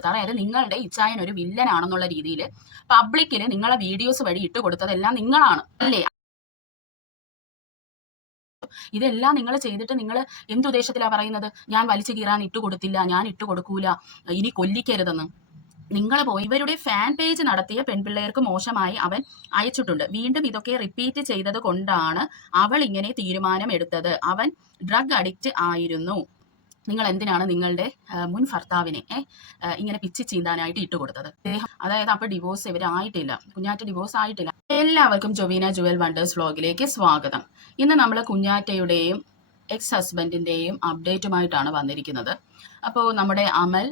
കൊടുത്തത്. അതായത് നിങ്ങളുടെ ഇച്ചായൻ ഒരു വില്ലനാണെന്നുള്ള രീതിയിൽ പബ്ലിക്കിൽ നിങ്ങളെ വീഡിയോസ് വഴി ഇട്ട് കൊടുത്തതെല്ലാം നിങ്ങളാണ് അല്ലേ? ഇതെല്ലാം നിങ്ങൾ ചെയ്തിട്ട് നിങ്ങൾ എന്തുദ്ദേശത്തിലാണ് പറയുന്നത്? ഞാൻ വലിച്ചു കീറാൻ ഇട്ടുകൊടുത്തില്ല, ഞാൻ ഇട്ടുകൊടുക്കൂല, ഇനി കൊല്ലിക്കരുതെന്ന്. നിങ്ങൾ പോയി ഇവരുടെ ഫാൻ പേജ് നടത്തിയ പെൺപിള്ളേർക്ക് മോശമായി അവൻ അയച്ചിട്ടുണ്ട്. വീണ്ടും ഇതൊക്കെ റിപ്പീറ്റ് ചെയ്തത് കൊണ്ടാണ് അവൾ ഇങ്ങനെ തീരുമാനം എടുത്തത്. അവൻ ഡ്രഗ് അഡിക്റ്റ് ആയിരുന്നു. നിങ്ങൾ എന്തിനാണ് നിങ്ങളുടെ മുൻ ഭർത്താവിനെ ഇങ്ങനെ പിച്ചി ചീന്താനായിട്ട് ഇട്ടുകൊടുത്തത്? അതായത് അപ്പൊ ഡിവോഴ്സ് ഇവരായിട്ടില്ല, കുഞ്ഞാറ്റ ഡിവോഴ്സ് ആയിട്ടില്ല. എല്ലാവർക്കും ജൊവീന ജുവൽ വണ്ടേഴ്സ് വ്ലോഗിലേക്ക് സ്വാഗതം. ഇന്ന് നമ്മൾ കുഞ്ഞാറ്റയുടെയും എക്സ് ഹസ്ബൻഡിന്റെയും അപ്ഡേറ്റുമായിട്ടാണ് വന്നിരിക്കുന്നത്. അപ്പോൾ നമ്മുടെ അമൽ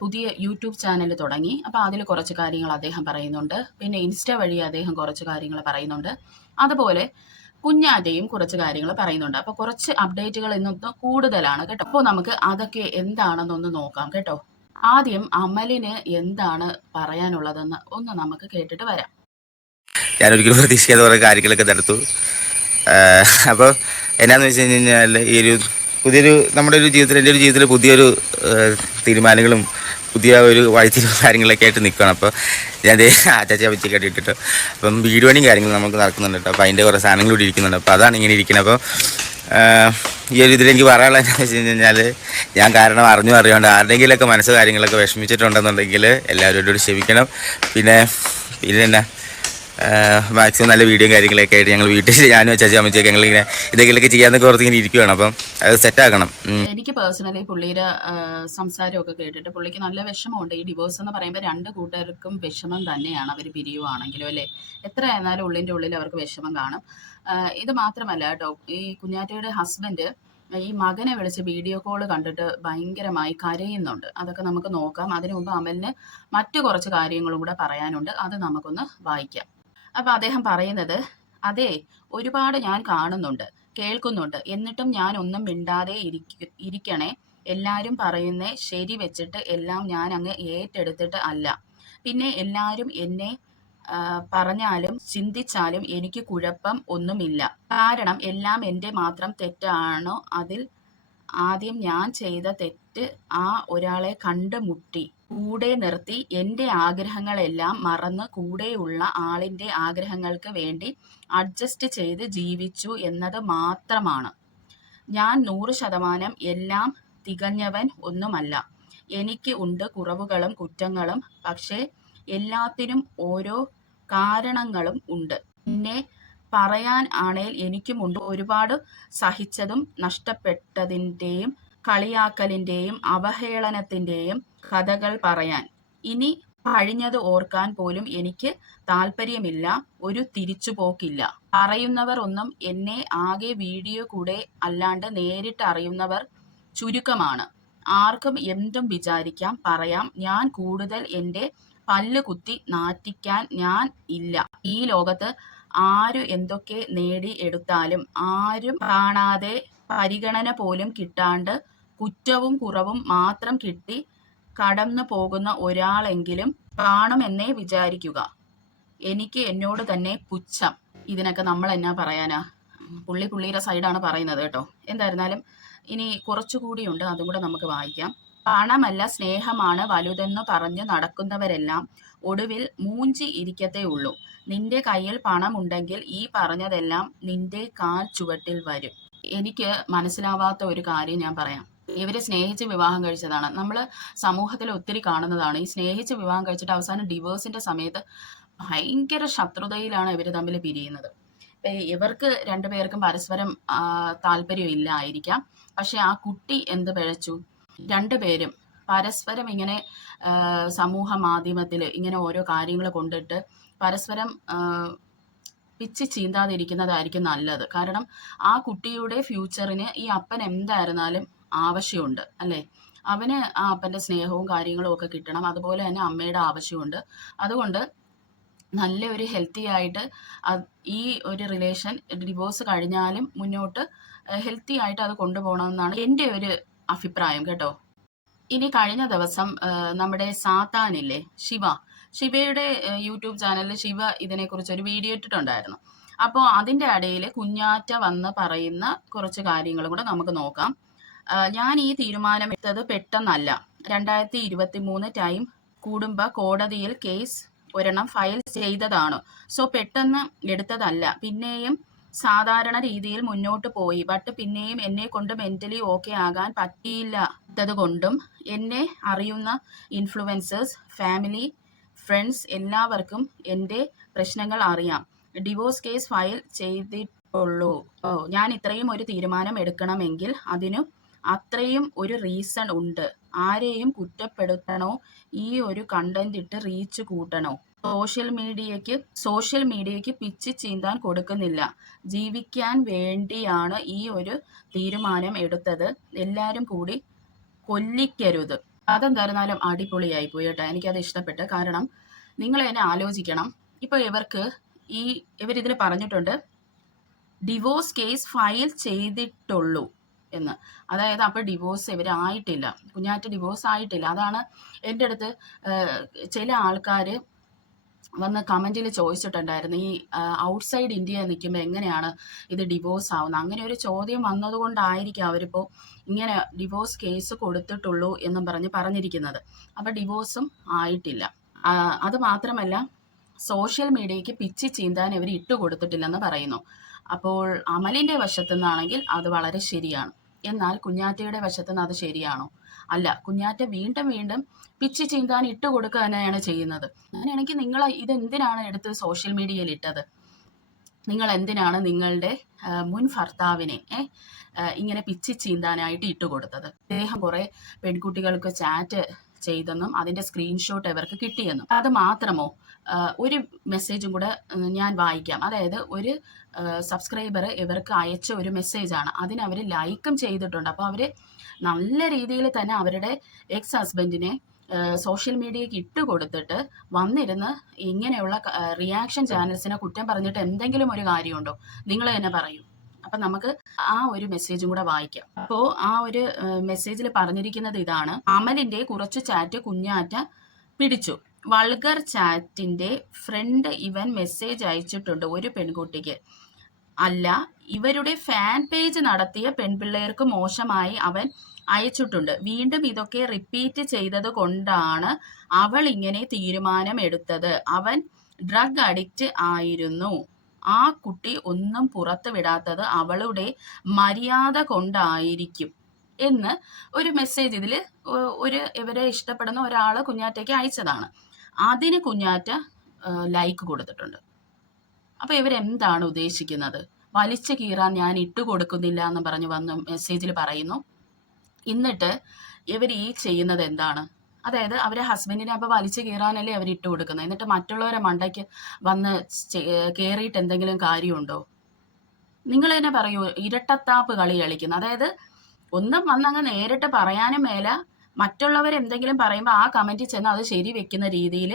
പുതിയ യൂട്യൂബ് ചാനൽ തുടങ്ങി. അപ്പോൾ അതിൽ കുറച്ച് കാര്യങ്ങൾ അദ്ദേഹം പറയുന്നുണ്ട്. പിന്നെ ഇൻസ്റ്റ വഴി അദ്ദേഹം കുറച്ച് കാര്യങ്ങൾ പറയുന്നുണ്ട്. അതുപോലെ കുഞ്ഞാറ്റയും കുറച്ച് കാര്യങ്ങൾ പറയുന്നുണ്ട്. അപ്പോൾ കുറച്ച് അപ്ഡേറ്റുകൾ ഇന്നൊന്ന് കൂടുതലാണ് കേട്ടോ. അപ്പോൾ നമുക്ക് അതൊക്കെ എന്താണെന്നൊന്ന് നോക്കാം കേട്ടോ. ആദ്യം അമലിന് എന്താണ് പറയാനുള്ളതെന്ന് ഒന്ന് നമുക്ക് കേട്ടിട്ട് വരാം. ഞാനൊരിക്കലും പ്രതീക്ഷിക്കാത്ത കുറേ കാര്യങ്ങളൊക്കെ നടത്തു. അപ്പോൾ എന്നാന്ന് വെച്ച് കഴിഞ്ഞാൽ ഈ ഒരു പുതിയൊരു നമ്മുടെ ഒരു ജീവിതത്തിൽ, എൻ്റെ ഒരു ജീവിതത്തിൽ പുതിയൊരു തീരുമാനങ്ങളും പുതിയ ഒരു വഴിത്തിരിവ് കാര്യങ്ങളൊക്കെ ആയിട്ട് നിൽക്കണം. അപ്പോൾ ഞാൻ ആച്ചാച്ച വെച്ചൊക്കെ ഇട്ടിട്ട് അപ്പം വീഡിയോ പണിയും കാര്യങ്ങളും നമുക്ക് നടക്കുന്നുണ്ട് കേട്ടോ. അപ്പോൾ അതിൻ്റെ കുറേ സാധനങ്ങൾ കൂടി ഇരിക്കുന്നുണ്ട്. അപ്പോൾ അതാണ് ഇങ്ങനെ ഇരിക്കുന്നത്. അപ്പോൾ ഈ ഒരു ഇതിലെനിക്ക് പറയാനുള്ളത് എന്താണെന്ന് വെച്ച് കഴിഞ്ഞാൽ, ഞാൻ കാരണം അറിയാണ്ട് ആരുടെയെങ്കിലുമൊക്കെ മനസ്സ് കാര്യങ്ങളൊക്കെ വിഷമിച്ചിട്ടുണ്ടെന്നുണ്ടെങ്കിൽ എല്ലാവരോടും ക്ഷമിക്കണം. പിന്നെ എന്നാ മാക്സിമം നല്ല വീഡിയോ കാര്യങ്ങളൊക്കെ ആയിട്ട് ഞങ്ങൾ വീട്ടിൽ ഞാനും അച്ചാച്ചി അമ്മച്ചൊക്കെ ഞങ്ങളിങ്ങനെ ഇതൊക്കെ ചെയ്യാന്നൊക്കെ ഓർത്ത് ഇങ്ങനെ ഇരിക്കുകയാണ്. അപ്പം അത് സെറ്റാക്കണം. എനിക്ക് പേഴ്സണലി പുള്ളിയുടെ സംസാരമൊക്കെ കേട്ടിട്ട് പുള്ളിക്ക് നല്ല വിഷമമുണ്ട്. ഈ ഡിവോഴ്സ് എന്ന് പറയുമ്പോൾ രണ്ട് കൂട്ടർക്കും വിഷമം തന്നെയാണ്. അവർ പിരിയുവാണെങ്കിലും അല്ലേ, എത്ര ആയിരുന്നാലും ഉള്ളിൻ്റെ ഉള്ളിൽ അവർക്ക് വിഷമം കാണും. ഇത് മാത്രമല്ല കേട്ടോ, ഈ കുഞ്ഞാറ്റയുടെ ഹസ്ബൻഡ് ഈ മകനെ വിളിച്ച് വീഡിയോ കോൾ കണ്ടിട്ട് ഭയങ്കരമായി കരയുന്നുണ്ട്. അതൊക്കെ നമുക്ക് നോക്കാം. അതിനു മുമ്പ് അമലിന് മറ്റു കുറച്ച് കാര്യങ്ങളും കൂടെ പറയാനുണ്ട്. അത് നമുക്കൊന്ന് വായിക്കാം. അപ്പോൾ അദ്ദേഹം പറയുന്നത്, അതെ, ഒരുപാട് ഞാൻ കാണുന്നുണ്ട്, കേൾക്കുന്നുണ്ട്, എന്നിട്ടും ഞാൻ ഒന്നും മിണ്ടാതെ ഇരിക്കണേ. എല്ലാവരും പറയുന്നേ ശരി വെച്ചിട്ട് എല്ലാം ഞാൻ അങ്ങ് ഏറ്റെടുത്തിട്ട് അല്ല. പിന്നെ എല്ലാവരും എന്നെ പറഞ്ഞാലും ചിന്തിച്ചാലും എനിക്ക് കുഴപ്പം ഒന്നുമില്ല. കാരണം എല്ലാം എൻ്റെ മാത്രം തെറ്റാണോ? അതിൽ ആദ്യം ഞാൻ ചെയ്ത തെറ്റ് ആ ഒരാളെ കണ്ടുമുട്ടി കൂടെ നിർത്തി എൻ്റെ ആഗ്രഹങ്ങളെല്ലാം മറന്ന് കൂടെയുള്ള ആളിൻ്റെ ആഗ്രഹങ്ങൾക്ക് വേണ്ടി അഡ്ജസ്റ്റ് ചെയ്ത് ജീവിച്ചു എന്നത് മാത്രമാണ്. ഞാൻ 100% എല്ലാം തികഞ്ഞവൻ ഒന്നുമല്ല. എനിക്ക് ഉണ്ട് കുറവുകളും കുറ്റങ്ങളും. പക്ഷേ എല്ലാത്തിനും ഓരോ കാരണങ്ങളും ഉണ്ട്. പിന്നെ പറയാൻ ആണേൽ എനിക്കുമുണ്ട് ഒരുപാട് സഹിച്ചതും നഷ്ടപ്പെട്ടതിൻ്റെയും കളിയാക്കലിൻ്റെയും അവഹേളനത്തിൻ്റെയും കഥകൾ പറയാൻ. ഇനി കഴിഞ്ഞത് ഓർക്കാൻ പോലും എനിക്ക് താല്പര്യമില്ല. ഒരു തിരിച്ചുപോക്കില്ല. പറയുന്നവർ ഒന്നും എന്നെ ആകെ വീഡിയോ കൂടെ അല്ലാണ്ട് നേരിട്ട് അറിയുന്നവർ ചുരുക്കമാണ്. ആർക്കും എന്തും വിചാരിക്കാം, പറയാം. ഞാൻ കൂടുതൽ എൻ്റെ പല്ല് കുത്തി നാറ്റിക്കാൻ ഞാൻ ഇല്ല. ഈ ലോകത്ത് ആര് എന്തൊക്കെ നേടി എടുത്താലും ആരും കാണാതെ പരിഗണന പോലും കിട്ടാണ്ട് കുറ്റവും കുറവും മാത്രം കിട്ടി കടന്നു പോകുന്ന ഒരാളെങ്കിലും കാണുമെന്നേ വിചാരിക്കുക. എനിക്ക് എന്നോട് തന്നെ പുച്ഛം. ഇതിനൊക്കെ നമ്മൾ എന്നാ പറയാനാ? പുള്ളിയുടെ സൈഡാണ് പറയുന്നത് കേട്ടോ. എന്തായിരുന്നാലും ഇനി കുറച്ചുകൂടിയുണ്ട്, അതും കൂടെ നമുക്ക് വായിക്കാം. പണമല്ല സ്നേഹമാണ് വലുതെന്ന് പറഞ്ഞ് നടക്കുന്നവരെല്ലാം ഒടുവിൽ മൂഞ്ചി ഇരിക്കത്തേ ഉള്ളൂ. നിന്റെ കയ്യിൽ പണമുണ്ടെങ്കിൽ ഈ പറഞ്ഞതെല്ലാം നിന്റെ കാൽ ചുവട്ടിൽ വരും. എനിക്ക് മനസ്സിലാവാത്ത ഒരു കാര്യം ഞാൻ പറയാം. ഇവര് സ്നേഹിച്ച് വിവാഹം കഴിച്ചതാണ്. നമ്മൾ സമൂഹത്തിൽ ഒത്തിരി കാണുന്നതാണ്. ഈ സ്നേഹിച്ച് വിവാഹം കഴിച്ചിട്ട് അവസാനം ഡിവോഴ്സിന്റെ സമയത്ത് ഭയങ്കര ശത്രുതയിലാണ് ഇവർ തമ്മിൽ പിരിയുന്നത്. ഇവർക്ക് രണ്ടുപേർക്കും പരസ്പരം താല്പര്യം ഇല്ലായിരിക്കാം. പക്ഷെ ആ കുട്ടി എന്ത് പിഴച്ചു? രണ്ടുപേരും പരസ്പരം ഇങ്ങനെ സമൂഹ മാധ്യമത്തിൽ ഇങ്ങനെ ഓരോ കാര്യങ്ങൾ കൊണ്ടിട്ട് പരസ്പരം പിച്ചി ചീന്താതിരിക്കുന്നതായിരിക്കും നല്ലത്. കാരണം ആ കുട്ടിയുടെ ഫ്യൂച്ചറിന് ഈ അപ്പൻ എന്തായിരുന്നാലും ആവശ്യമുണ്ട് അല്ലേ? അവന് ആ അപ്പൻ്റെ സ്നേഹവും കാര്യങ്ങളും ഒക്കെ കിട്ടണം. അതുപോലെ തന്നെ അമ്മയുടെ ആവശ്യമുണ്ട്. അതുകൊണ്ട് നല്ല ഒരു ഹെൽത്തി ആയിട്ട് ഈ ഒരു റിലേഷൻ ഡിവോഴ്സ് കഴിഞ്ഞാലും മുന്നോട്ട് ഹെൽത്തി ആയിട്ട് അത് കൊണ്ടുപോകണമെന്നാണ് എൻ്റെ ഒരു അഭിപ്രായം കേട്ടോ. ഇനി കഴിഞ്ഞ ദിവസം നമ്മുടെ സാത്താനില്ലേ, ശിവയുടെ യൂട്യൂബ് ചാനലിൽ ശിവ ഇതിനെക്കുറിച്ച് ഒരു വീഡിയോ ഇട്ടിട്ടുണ്ടായിരുന്നു. അപ്പോൾ അതിൻ്റെ ഇടയിൽ കുഞ്ഞാറ്റ വന്ന് പറയുന്ന കുറച്ച് കാര്യങ്ങളും കൂടെ നമുക്ക് നോക്കാം. ഞാൻ ഈ തീരുമാനം എടുത്തത് പെട്ടെന്നല്ല. 2023 ടൈം കൂടുമ്പോൾ കോടതിയിൽ കേസ് ഒരെണ്ണം ഫയൽ ചെയ്തതാണ്. സോ പെട്ടെന്ന് എടുത്തതല്ല. പിന്നെയും സാധാരണ രീതിയിൽ മുന്നോട്ട് പോയി. ബട്ട് പിന്നെയും എന്നെ കൊണ്ട് മെന്റലി ഓക്കെ ആകാൻ പറ്റിയില്ലാത്തത് കൊണ്ടും എന്നെ അറിയുന്ന ഇൻഫ്ലുവൻസേഴ്സ്, ഫാമിലി, ഫ്രണ്ട്സ് എല്ലാവർക്കും എൻ്റെ പ്രശ്നങ്ങൾ അറിയാം. ഡിവോഴ്സ് കേസ് ഫയൽ ചെയ്തിട്ടുള്ളൂ. ഞാൻ ഇത്രയും ഒരു തീരുമാനം എടുക്കണമെങ്കിൽ അതിനു അത്രയും ഒരു റീസൺ ഉണ്ട്. ആരെയും കുറ്റപ്പെടുത്തണോ, ഈ ഒരു കണ്ടന്റ് ഇട്ട് റീച്ച് കൂട്ടണോ? സോഷ്യൽ മീഡിയയ്ക്ക് പിച്ച് ചീന്താൻ കൊടുക്കുന്നില്ല. ജീവിക്കാൻ വേണ്ടിയാണ് ഈ ഒരു തീരുമാനം എടുത്തത്. എല്ലാവരും കൂടി കൊല്ലിക്കരുത്. അതെന്തായിരുന്നാലും അടിപൊളിയായി പോയി കേട്ടോ. എനിക്കത് ഇഷ്ടപ്പെട്ട്. കാരണം നിങ്ങൾ തന്നെ ആലോചിക്കണം. ഇപ്പോൾ ഇവരിതിൽ പറഞ്ഞിട്ടുണ്ട് ഡിവോഴ്സ് കേസ് ഫയൽ ചെയ്തിട്ടുള്ളൂ എന്ന്. അതായത് അപ്പോൾ ഡിവോഴ്സ് ഇവരായിട്ടില്ല, കുഞ്ഞാറ്റ ഡിവോഴ്സ് ആയിട്ടില്ല. അതാണ് എൻ്റെ അടുത്ത് ചില ആൾക്കാർ വന്ന് കമൻറ്റിൽ ചോദിച്ചിട്ടുണ്ടായിരുന്നു, ഈ ഔട്ട്സൈഡ് ഇന്ത്യ നിൽക്കുമ്പോൾ എങ്ങനെയാണ് ഇത് ഡിവോഴ്സ് ആവുന്നത്? അങ്ങനെ ഒരു ചോദ്യം വന്നതുകൊണ്ടായിരിക്കും അവരിപ്പോൾ ഇങ്ങനെ ഡിവോഴ്സ് കേസ് കൊടുത്തിട്ടുള്ളൂ എന്നും പറഞ്ഞിരിക്കുന്നത്. അപ്പോൾ ഡിവോഴ്സും ആയിട്ടില്ല. അത് മാത്രമല്ല സോഷ്യൽ മീഡിയയ്ക്ക് പിച്ച് ചീന്താൻ ഇവർ ഇട്ട് കൊടുത്തിട്ടില്ലെന്ന് പറയുന്നു. അപ്പോൾ അമലിൻ്റെ വശത്തു നിന്നാണെങ്കിൽ അത് വളരെ ശരിയാണ്. എന്നാൽ കുഞ്ഞാറ്റയുടെ വശത്തു നിന്ന് അത് ശരിയാണോ? അല്ല. കുഞ്ഞാറ്റ വീണ്ടും വീണ്ടും പിച്ച് ചീന്താൻ ഇട്ട് കൊടുക്കുക തന്നെയാണ് ചെയ്യുന്നത്. അങ്ങനെയാണെങ്കിൽ നിങ്ങൾ ഇതെന്തിനാണ് എടുത്ത് സോഷ്യൽ മീഡിയയിൽ ഇട്ടത്? നിങ്ങൾ എന്തിനാണ് നിങ്ങളുടെ മുൻ ഭർത്താവിനെ ഇങ്ങനെ പിച്ച് ചീന്താനായിട്ട് ഇട്ട് കൊടുത്തത്? അദ്ദേഹം കുറേ പെൺകുട്ടികൾക്ക് ചാറ്റ് ചെയ്തെന്നും അതിൻ്റെ സ്ക്രീൻഷോട്ട് ഇവർക്ക് കിട്ടിയെന്നും. അത് മാത്രമോ? ഒരു മെസ്സേജും കൂടെ ഞാൻ വായിക്കാം. അതായത് ഒരു സബ്സ്ക്രൈബർ ഇവർക്ക് അയച്ച ഒരു മെസ്സേജാണ്. അതിന് അവർ ലൈക്കും ചെയ്തിട്ടുണ്ട്. അപ്പോൾ അവർ നല്ല രീതിയിൽ തന്നെ അവരുടെ എക്സ് ഹസ്ബൻഡിനെ സോഷ്യൽ മീഡിയയ്ക്ക് ഇട്ട് കൊടുത്തിട്ട് വന്നിരുന്ന് ഇങ്ങനെയുള്ള റിയാക്ഷൻ ചാനൽസിനെ കുറ്റം പറഞ്ഞിട്ട് എന്തെങ്കിലും ഒരു കാര്യമുണ്ടോ? നിങ്ങൾ തന്നെ പറയൂ. അപ്പം നമുക്ക് ആ ഒരു മെസ്സേജും കൂടെ വായിക്കാം. അപ്പോൾ ആ ഒരു മെസ്സേജിൽ പറഞ്ഞിരിക്കുന്നത് ഇതാണ്: അമലിൻ്റെ കുറച്ച് ചാറ്റ് കുഞ്ഞാറ്റ പിടിച്ചു. വൾഗർ ചാറ്റിൻ്റെ ഫ്രണ്ട് ഇവൻ മെസ്സേജ് അയച്ചിട്ടുണ്ട് ഒരു പെൺകുട്ടിക്ക്. അല്ല, ഇവരുടെ ഫാൻ പേജ് നടത്തിയ പെൺപിള്ളേർക്ക് മോശമായി അവൻ അയച്ചിട്ടുണ്ട്. വീണ്ടും ഇതൊക്കെ റിപ്പീറ്റ് ചെയ്തത് കൊണ്ടാണ് അവൾ ഇങ്ങനെ തീരുമാനം എടുത്തത്. അവൻ ഡ്രഗ് അഡിക്റ്റ് ആയിരുന്നു. ആ കുട്ടി ഒന്നും പുറത്ത് വിടാത്തത് അവളുടെ മര്യാദ കൊണ്ടായിരിക്കും എന്ന് ഒരു മെസ്സേജ് ഇതിൽ ഇവരെ ഇഷ്ടപ്പെടുന്ന ഒരാൾ കുഞ്ഞാറ്റയ്ക്ക് അയച്ചതാണ്. അതിന് കുഞ്ഞാറ്റ ലൈക്ക് കൊടുത്തിട്ടുണ്ട്. അപ്പോൾ ഇവരെന്താണ് ഉദ്ദേശിക്കുന്നത്? വലിച്ചു കീറാൻ ഞാൻ ഇട്ട് കൊടുക്കുന്നില്ല എന്ന് പറഞ്ഞ് വന്ന് മെസ്സേജിൽ പറയുന്നു. എന്നിട്ട് ഇവർ ഈ ചെയ്യുന്നത് എന്താണ്? അതായത് അവരെ ഹസ്ബൻഡിനെ അപ്പോൾ വലിച്ചു കീറാനല്ലേ അവർ ഇട്ട് കൊടുക്കുന്നത്. എന്നിട്ട് മറ്റുള്ളവരെ മണ്ടയ്ക്ക് വന്ന് കയറിയിട്ട് എന്തെങ്കിലും കാര്യമുണ്ടോ? നിങ്ങൾ തന്നെ പറയൂ. ഇരട്ടത്താപ്പ് കളി കളിക്കുന്നു. അതായത് ഒന്നും വന്നങ്ങ് നേരിട്ട് പറയാനും മേല, മറ്റുള്ളവരെന്തെങ്കിലും പറയുമ്പോൾ ആ കമൻറ്റിൽ ചെന്ന് അത് ശരി വെക്കുന്ന രീതിയിൽ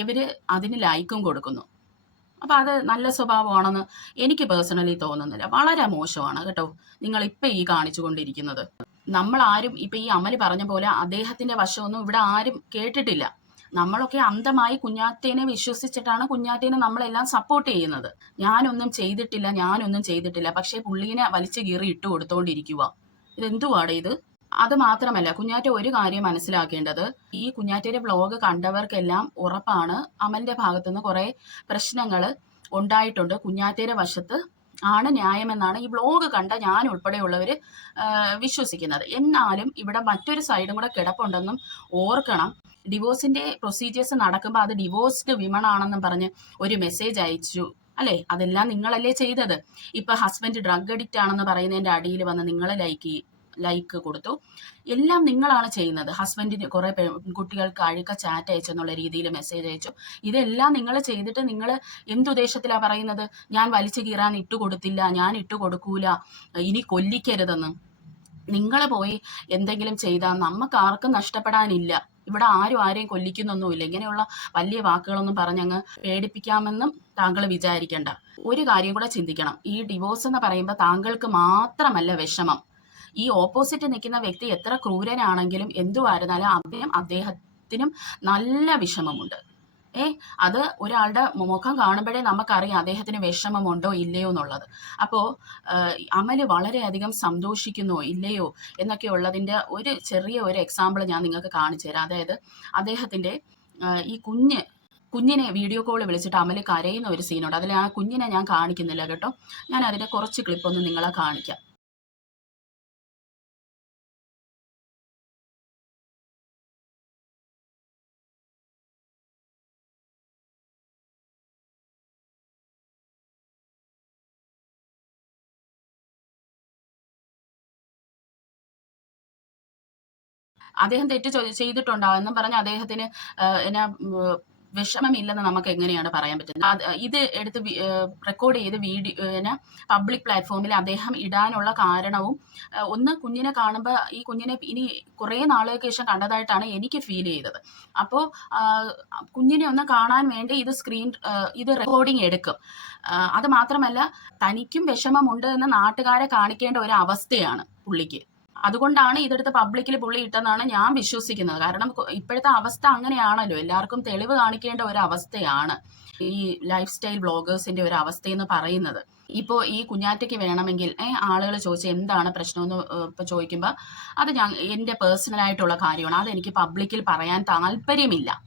ഇവർ അതിന് ലൈക്കും കൊടുക്കുന്നു. അപ്പോൾ അത് നല്ല സ്വഭാവമാണെന്ന് എനിക്ക് പേഴ്സണലി തോന്നുന്നില്ല. വളരെ മോശമാണ് കേട്ടോ നിങ്ങളിപ്പോൾ ഈ കാണിച്ചു കൊണ്ടിരിക്കുന്നത്. നമ്മളാരും ഇപ്പം ഈ അമൽ പറഞ്ഞ പോലെ അദ്ദേഹത്തിൻ്റെ വശമൊന്നും ഇവിടെ ആരും കേട്ടിട്ടില്ല. നമ്മളൊക്കെ അന്ധമായി കുഞ്ഞാറ്റേനെ വിശ്വസിച്ചിട്ടാണ് കുഞ്ഞാറ്റേനെ നമ്മളെല്ലാം സപ്പോർട്ട് ചെയ്യുന്നത്. ഞാനൊന്നും ചെയ്തിട്ടില്ല, പക്ഷേ പുള്ളീനെ വലിച്ചു കീറി ഇട്ട് കൊടുത്തോണ്ടിരിക്കുക. ഇതെന്തുവാടെ ഇത്? അത് മാത്രമല്ല, കുഞ്ഞാറ്റ ഒരു കാര്യം മനസ്സിലാക്കേണ്ടത്, ഈ കുഞ്ഞാറ്റയുടെ വ്ളോഗ് കണ്ടവർക്കെല്ലാം ഉറപ്പാണ് അമലിന്റെ ഭാഗത്തുനിന്ന് കുറേ പ്രശ്നങ്ങൾ ഉണ്ടായിട്ടുണ്ട്. കുഞ്ഞാറ്റയുടെ വശത്ത് ആണ് ന്യായമെന്നാണ് ഈ വ്ളോഗ് കണ്ട ഞാൻ ഉൾപ്പെടെയുള്ളവർ വിശ്വസിക്കുന്നത്. എന്നാലും ഇവിടെ മറ്റൊരു സൈഡും കൂടെ കിടപ്പുണ്ടെന്നും ഓർക്കണം. ഡിവോഴ്സിന്റെ പ്രൊസീജിയേഴ്സ് നടക്കുമ്പോൾ അത് ഡിവോഴ്സ്ഡ് വിമൺ ആണെന്നും പറഞ്ഞ് ഒരു മെസ്സേജ് അയച്ചു അല്ലേ? അതെല്ലാം നിങ്ങളല്ലേ ചെയ്തത്. ഇപ്പൊ ഹസ്ബൻഡ് ഡ്രഗ് അഡിക്റ്റ് ആണെന്ന് പറയുന്നതിന്റെ അടിയിൽ വന്ന് നിങ്ങൾ ലൈക്ക് കൊടുത്തു. എല്ലാം നിങ്ങളാണ് ചെയ്യുന്നത്. ഹസ്ബൻഡിന് കുറെ പെൺകുട്ടികൾക്ക് അഴുക്ക ചാറ്റ് അയച്ചെന്നുള്ള രീതിയിൽ മെസ്സേജ് അയച്ചു. ഇതെല്ലാം നിങ്ങൾ ചെയ്തിട്ട് നിങ്ങൾ എന്തുദ്ദേശത്തിലാണ് പറയുന്നത്? ഞാൻ വലിച്ചു കീറാൻ ഇട്ട് കൊടുത്തില്ല, ഞാൻ ഇട്ട് കൊടുക്കൂല, ഇനി കൊല്ലിക്കരുതെന്ന്. നിങ്ങൾ പോയി എന്തെങ്കിലും ചെയ്താൽ നമുക്ക് ആർക്കും നഷ്ടപ്പെടാനില്ല. ഇവിടെ ആരെയും കൊല്ലിക്കുന്നൊന്നുമില്ല. ഇങ്ങനെയുള്ള വലിയ വാക്കുകളൊന്നും പറഞ്ഞങ്ങ് പേടിപ്പിക്കാമെന്നും താങ്കൾ വിചാരിക്കേണ്ട. ഒരു കാര്യം കൂടെ ചിന്തിക്കണം. ഈ ഡിവോഴ്സ് എന്ന് പറയുമ്പോൾ താങ്കൾക്ക് മാത്രമല്ല വിഷമം. ഈ ഓപ്പോസിറ്റ് നിൽക്കുന്ന വ്യക്തി എത്ര ക്രൂരനാണെങ്കിലും എന്തുവായിരുന്നാലും അദ്ദേഹത്തിനും നല്ല വിഷമമുണ്ട്. അത് ഒരാളുടെ മുഖം കാണുമ്പോഴേ നമുക്കറിയാം അദ്ദേഹത്തിന് വിഷമമുണ്ടോ ഇല്ലയോ എന്നുള്ളത്. അപ്പോൾ അമല് വളരെയധികം സന്തോഷിക്കുന്നോ ഇല്ലയോ എന്നൊക്കെ ഉള്ളതിൻ്റെ ഒരു ചെറിയ ഒരു എക്സാമ്പിൾ ഞാൻ നിങ്ങൾക്ക് കാണിച്ചു തരാം. അതായത് അദ്ദേഹത്തിൻ്റെ ഈ കുഞ്ഞിനെ വീഡിയോ കോൾ വിളിച്ചിട്ട് അമല് കരയുന്ന ഒരു സീനുണ്ട്. അതിൽ ആ കുഞ്ഞിനെ ഞാൻ കാണിക്കുന്നില്ല കേട്ടോ. ഞാൻ അതിൻ്റെ കുറച്ച് ക്ലിപ്പൊന്ന് നിങ്ങളെ കാണിക്കാം. അദ്ദേഹം തെറ്റ് ചെയ്തിട്ടുണ്ടാവും എന്നും പറഞ്ഞ് അദ്ദേഹത്തിന് എന്നാ വിഷമമില്ലെന്ന് നമുക്ക് എങ്ങനെയാണ് പറയാൻ പറ്റുന്നത്? ഇത് എടുത്ത് റെക്കോർഡ് ചെയ്ത് വീഡിയോ പബ്ലിക് പ്ലാറ്റ്ഫോമിൽ അദ്ദേഹം ഇടാനുള്ള കാരണവും ഒന്ന്, കുഞ്ഞിനെ കാണുമ്പോൾ ഈ കുഞ്ഞിനെ ഇനി കുറേ നാളുകൾക്ക് ശേഷം കണ്ടതായിട്ടാണ് എനിക്ക് ഫീൽ ചെയ്തത്. അപ്പോൾ കുഞ്ഞിനെ ഒന്ന് കാണാൻ വേണ്ടി ഇത് റെക്കോർഡിങ് എടുക്കും. അത് മാത്രമല്ല, തനിക്കും വിഷമമുണ്ട് എന്ന് നാട്ടുകാരെ കാണിക്കേണ്ട ഒരു അവസ്ഥയാണ് പുള്ളിക്ക്. അതുകൊണ്ടാണ് ഇതെടുത്ത് പബ്ലിക്കിൽ പുള്ളി ഇട്ടെന്നാണ് ഞാൻ വിശ്വസിക്കുന്നത്. കാരണം ഇപ്പോഴത്തെ അവസ്ഥ അങ്ങനെയാണല്ലോ, എല്ലാവർക്കും തെളിവ് കാണിക്കേണ്ട ഒരു അവസ്ഥയാണ് ഈ ലൈഫ് സ്റ്റൈൽ വ്ളോഗേഴ്സിന്റെ ഒരു അവസ്ഥയെന്ന് പറയുന്നത്. ഇപ്പോൾ ഈ കുഞ്ഞാറ്റയ്ക്ക് വേണമെങ്കിൽ ആളുകൾ ചോദിച്ചാൽ എന്താണ് പ്രശ്നമെന്ന് ഇപ്പോൾ ചോദിക്കുമ്പോൾ അത് എൻ്റെ പേഴ്സണലായിട്ടുള്ള കാര്യമാണ്, അതെനിക്ക് പബ്ലിക്കിൽ പറയാൻ താല്പര്യമില്ല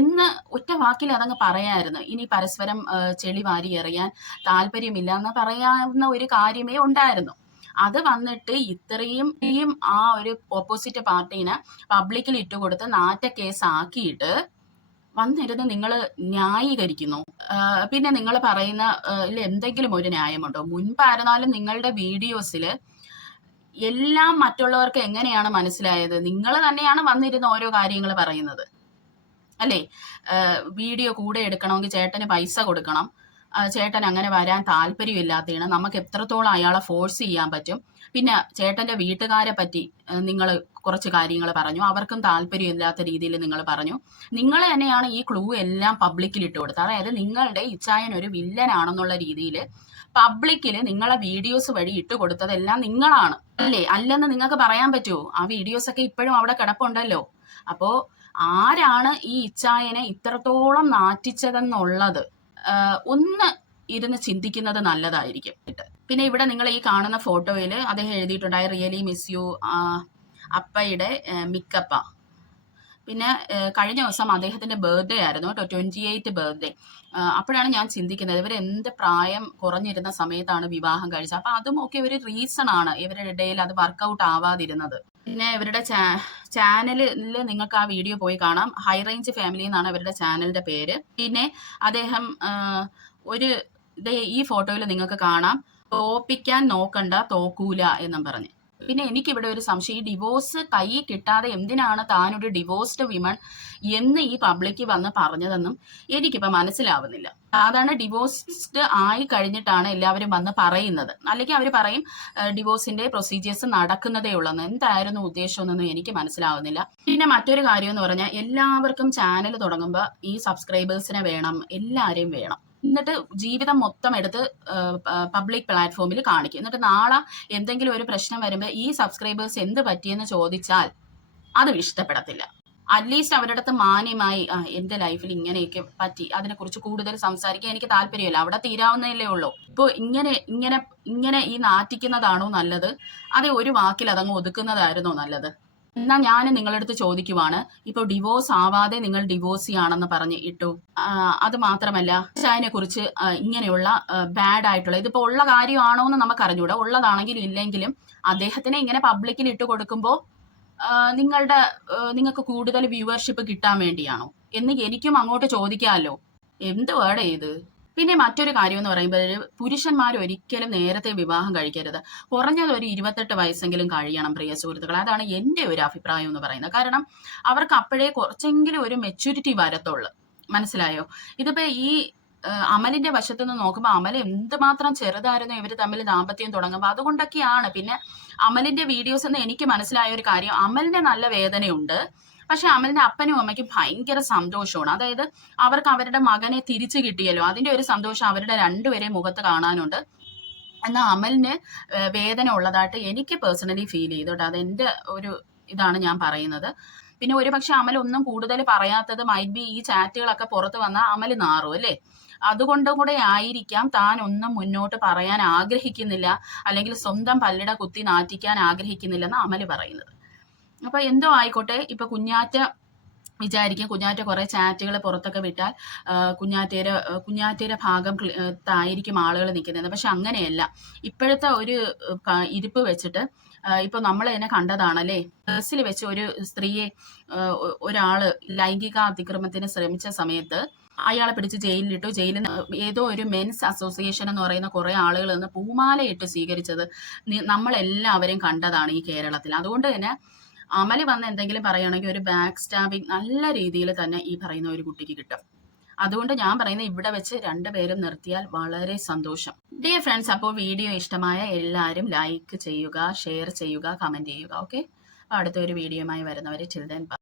എന്ന് ഒറ്റ വാക്കിൽ അതങ്ങ് പറയാമായിരുന്നു. ഇനി പരസ്പരം ചെളി വാരി എറിയാൻ താല്പര്യമില്ല എന്ന് പറയാവുന്ന ഒരു കാര്യമേ ഉണ്ടായിരുന്നു. അത് വന്നിട്ട് ഇത്രയും ആ ഒരു ഓപ്പോസിറ്റ് പാർട്ടീനെ പബ്ലിക്കിൽ ഇട്ടുകൊടുത്ത് നാറ്റ കേസ് ആക്കിയിട്ട് വന്നിരുന്ന് നിങ്ങൾ ന്യായീകരിക്കുന്നു. പിന്നെ നിങ്ങൾ പറയുന്ന എന്തെങ്കിലും ഒരു ന്യായമുണ്ടോ? മുൻപായിരുന്നാലും നിങ്ങളുടെ വീഡിയോസിൽ എല്ലാം മറ്റുള്ളവർക്ക് എങ്ങനെയാണ് മനസ്സിലായത്? നിങ്ങൾ തന്നെയാണ് വന്നിരുന്ന് ഓരോ കാര്യങ്ങൾ പറയുന്നത് അല്ലേ? വീഡിയോ കൂടെ എടുക്കണമെങ്കിൽ ചേട്ടന് പൈസ കൊടുക്കണം, ചേട്ടൻ അങ്ങനെ വരാൻ താല്പര്യമില്ലാത്തതാണ്, നമുക്ക് എത്രത്തോളം അയാളെ ഫോഴ്സ് ചെയ്യാൻ പറ്റും. പിന്നെ ചേട്ടൻ്റെ വീട്ടുകാരെ പറ്റി നിങ്ങൾ കുറച്ച് കാര്യങ്ങൾ പറഞ്ഞു, അവർക്കും താല്പര്യമില്ലാത്ത രീതിയിൽ നിങ്ങൾ പറഞ്ഞു. നിങ്ങൾ തന്നെയാണ് ഈ ക്ലൂ എല്ലാം പബ്ലിക്കിൽ ഇട്ട് കൊടുത്തത്. അതായത് നിങ്ങളുടെ ഇച്ചായൻ ഒരു വില്ലനാണെന്നുള്ള രീതിയിൽ പബ്ലിക്കിൽ നിങ്ങളെ വീഡിയോസ് വഴി ഇട്ട് കൊടുത്തതെല്ലാം നിങ്ങളാണ് അല്ലേ? അല്ലെന്ന് നിങ്ങൾക്ക് പറയാൻ പറ്റുമോ? ആ വീഡിയോസൊക്കെ ഇപ്പോഴും അവിടെ കിടപ്പുണ്ടല്ലോ. അപ്പോൾ ആരാണ് ഈ ഇച്ചായനെ ഇത്രത്തോളം നാറ്റിച്ചതെന്നുള്ളത് ഒന്ന് ഇരുന്ന് ചിന്തിക്കുന്നത് നല്ലതായിരിക്കും. പിന്നെ ഇവിടെ നിങ്ങൾ ഈ കാണുന്ന ഫോട്ടോയിൽ അദ്ദേഹം എഴുതിയിട്ടുണ്ട്, ഐ റിയലി മിസ് യു അപ്പയുടെ മിക്കപ്പ. പിന്നെ കഴിഞ്ഞ ദിവസം അദ്ദേഹത്തിൻ്റെ ബർത്ത്ഡേ ആയിരുന്നു കേട്ടോ, 28th ബർത്ത്ഡേ. അപ്പോഴാണ് ഞാൻ ചിന്തിക്കുന്നത് ഇവർ എന്ത് പ്രായം കുറഞ്ഞിരുന്ന സമയത്താണ് വിവാഹം കഴിച്ചത്. അപ്പം അതും ഒക്കെ ഒരു റീസൺ ആണ് ഇവരുടെ ഇടയിൽ അത് വർക്കൗട്ട് ആവാതിരുന്നത്. പിന്നെ ഇവരുടെ ചാനലിൽ നിങ്ങൾക്ക് ആ വീഡിയോ പോയി കാണാം. ഹൈ റേഞ്ച് ഫാമിലി എന്നാണ് ഇവരുടെ ചാനലിൻ്റെ പേര്. പിന്നെ അദ്ദേഹം ഈ ഫോട്ടോയിൽ നിങ്ങൾക്ക് കാണാം, തോപ്പിക്കാൻ നോക്കണ്ട തോക്കൂല എന്നും പറഞ്ഞ്. പിന്നെ എനിക്കിവിടെ ഒരു സംശയം, ഈ ഡിവോഴ്സ് കൈ കിട്ടാതെ എന്തിനാണ് താനൊരു ഡിവോഴ്സ്ഡ് വിമൺ എന്ന് ഈ പബ്ലിക്ക് വന്ന് പറഞ്ഞതെന്നും എനിക്കിപ്പോൾ മനസ്സിലാവുന്നില്ല. അതാണ് ഡിവോഴ്സ്ഡ് ആയി കഴിഞ്ഞിട്ടാണ് എല്ലാവരും വന്ന് പറയുന്നത്. അല്ലെങ്കിൽ അവർ പറയും ഡിവോഴ്സിന്റെ പ്രൊസീജിയേഴ്സ് നടക്കുന്നതേ ഉള്ളെന്ന്. എന്തായിരുന്നു ഉദ്ദേശമെന്നൊന്നും എനിക്ക് മനസ്സിലാവുന്നില്ല. പിന്നെ മറ്റൊരു കാര്യം എന്ന് പറഞ്ഞാൽ, എല്ലാവർക്കും ചാനൽ തുടങ്ങുമ്പോൾ ഈ സബ്സ്ക്രൈബേഴ്സിനെ വേണം, എല്ലാവരെയും വേണം. എന്നിട്ട് ജീവിതം മൊത്തം എടുത്ത് പബ്ലിക് പ്ലാറ്റ്ഫോമിൽ കാണിക്കും. എന്നിട്ട് നാളെ എന്തെങ്കിലും ഒരു പ്രശ്നം വരുമ്പോൾ ഈ സബ്സ്ക്രൈബേഴ്സ് എന്ത് പറ്റിയെന്ന് ചോദിച്ചാൽ അത് ഇഷ്ടപ്പെടത്തില്ല. അറ്റ്ലീസ്റ്റ് അവരുടെ അടുത്ത് മാന്യമായി എൻ്റെ ലൈഫിൽ ഇങ്ങനെയൊക്കെ പറ്റി, അതിനെക്കുറിച്ച് കൂടുതൽ സംസാരിക്കാൻ എനിക്ക് താല്പര്യമില്ല, അവിടെ തീരാവുന്നതല്ലേ ഉള്ളൂ. ഇപ്പോൾ ഇങ്ങനെ ഈ നാറ്റിക്കുന്നതാണോ നല്ലത്, അതേ ഒരു വാക്കിൽ അതങ്ങ് ഒതുക്കുന്നതായിരുന്നോ നല്ലത്? എന്നാൽ ഞാൻ നിങ്ങളടുത്ത് ചോദിക്കുവാണ്, ഇപ്പോൾ ഡിവോഴ്സ് ആവാതെ നിങ്ങൾ ഡിവോഴ്സിയാണെന്ന് പറഞ്ഞ് ഇട്ടു. അത് മാത്രമല്ല, അതിനെ കുറിച്ച് ഇങ്ങനെയുള്ള ബാഡ് ആയിട്ടുള്ള, ഇതിപ്പോൾ ഉള്ള കാര്യമാണോ എന്ന് നമുക്ക് അറിഞ്ഞൂടാ, ഉള്ളതാണെങ്കിൽ ഇല്ലെങ്കിലും അദ്ദേഹത്തിനെ ഇങ്ങനെ പബ്ലിക്കിൽ ഇട്ട് കൊടുക്കുമ്പോൾ നിങ്ങൾക്ക് കൂടുതൽ വ്യൂവർഷിപ്പ് കിട്ടാൻ വേണ്ടിയാണോ എന്ന് എനിക്കും അങ്ങോട്ട് ചോദിക്കാമല്ലോ. എന്ത് വേർഡ് ചെയ്ത്. പിന്നെ മറ്റൊരു കാര്യം എന്ന് പറയുമ്പോൾ, പുരുഷന്മാർ ഒരിക്കലും നേരത്തെ വിവാഹം കഴിക്കരുത്. കുറഞ്ഞത് ഒരു 28 വയസ്സെങ്കിലും കഴിയണം പ്രിയ സുഹൃത്തുക്കൾ. അതാണ് എൻ്റെ ഒരു അഭിപ്രായം എന്ന് പറയുന്നത്. കാരണം അവർക്ക് അപ്പോഴേ കുറച്ചെങ്കിലും ഒരു മെച്യൂരിറ്റി വരത്തുള്ളൂ. മനസ്സിലായോ? ഇതിപ്പോൾ ഈ അമലിന്റെ വശത്തു നിന്ന് നോക്കുമ്പോൾ അമൽ എന്തുമാത്രം ചെറുതായിരുന്നു ഇവർ തമ്മിൽ ദാമ്പത്യം തുടങ്ങുമ്പോൾ. അതുകൊണ്ടൊക്കെയാണ്. പിന്നെ അമലിന്റെ വീഡിയോസ് എന്ന് എനിക്ക് മനസ്സിലായ ഒരു കാര്യം, അമലിന് നല്ല വേദനയുണ്ട്, പക്ഷെ അമലിന്റെ അപ്പനും അമ്മയ്ക്കും ഭയങ്കര സന്തോഷമാണ്. അതായത് അവർക്ക് അവരുടെ മകനെ തിരിച്ചു കിട്ടിയല്ലോ, അതിന്റെ ഒരു സന്തോഷം അവരുടെ രണ്ടുപേരെയും മുഖത്ത് കാണാനുണ്ട്. എന്നാൽ അമലിന് വേദന ഉള്ളതായിട്ട് എനിക്ക് പേഴ്സണലി ഫീൽ ചെയ്തു കേട്ടോ. അതെൻ്റെ ഒരു ഇതാണ് ഞാൻ പറയുന്നത്. പിന്നെ ഒരുപക്ഷെ അമൽ ഒന്നും കൂടുതൽ പറയാത്തത് മൈറ്റ് ബി ഈ ചാറ്റുകളൊക്കെ പുറത്ത് വന്നാൽ അമൽ നാറും അല്ലേ. അതുകൊണ്ടും കൂടെ ആയിരിക്കാം താൻ ഒന്നും മുന്നോട്ട് പറയാൻ ആഗ്രഹിക്കുന്നില്ല, അല്ലെങ്കിൽ സ്വന്തം പല്ലിട കുത്തി നാറ്റിക്കാൻ ആഗ്രഹിക്കുന്നില്ലെന്ന് അമൽ പറയുന്നത്. അപ്പൊ എന്തോ ആയിക്കോട്ടെ, ഇപ്പൊ കുഞ്ഞാറ്റ വിചാരിക്കും കുഞ്ഞാറ്റ കുറെ ചാറ്റുകൾ പുറത്തൊക്കെ വിട്ടാൽ കുഞ്ഞാറ്റയുടെ ഭാഗം ആയിരിക്കും ആളുകൾ നിൽക്കുന്നത്. പക്ഷെ അങ്ങനെയല്ല. ഇപ്പോഴത്തെ ഒരു ഇരിപ്പ് വെച്ചിട്ട് ഇപ്പൊ നമ്മൾ തന്നെ കണ്ടതാണല്ലേ, ബസ്സിൽ വെച്ച് ഒരു സ്ത്രീയെ ഒരാള് ലൈംഗിക അതിക്രമത്തിന് ശ്രമിച്ച സമയത്ത് അയാളെ പിടിച്ച് ജയിലിലിട്ടു. ജയിലിൽ നിന്ന് ഏതോ ഒരു മെൻസ് അസോസിയേഷൻ എന്ന് പറയുന്ന കുറെ ആളുകൾ നിന്ന് പൂമാലയിട്ട് സ്വീകരിച്ചത് നമ്മളെല്ലാവരും കണ്ടതാണ് ഈ കേരളത്തിൽ. അതുകൊണ്ട് തന്നെ അമല് വന്ന് എന്തെങ്കിലും പറയുകയാണെങ്കിൽ ഒരു ബാക്ക് സ്റ്റാബിങ് നല്ല രീതിയിൽ തന്നെ ഈ പറയുന്ന ഒരു കുട്ടിക്ക് കിട്ടും. അതുകൊണ്ട് ഞാൻ പറയുന്നത് ഇവിടെ വെച്ച് രണ്ടുപേരും നിർത്തിയാൽ വളരെ സന്തോഷം. ഡിയർ ഫ്രണ്ട്സ്, അപ്പോൾ വീഡിയോ ഇഷ്ടമായ എല്ലാവരും ലൈക്ക് ചെയ്യുക, ഷെയർ ചെയ്യുക, കമന്റ് ചെയ്യുക. ഓക്കെ, അപ്പോൾ അടുത്തൊരു വീഡിയോയുമായി വരുന്നവരെ ചിൽഡ്രൻ